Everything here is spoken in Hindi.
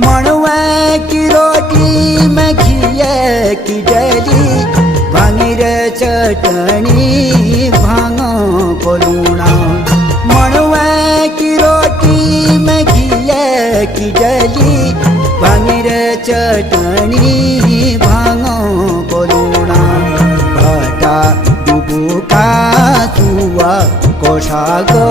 मणुआ की रोटी में घिए की डली भांगीर चटनी भांगो को लूणा। मणुआ की रोटी में घिए की डली भांगीर चटनी भांगो को लूणा। भाटा डुबुका सुआ को सागो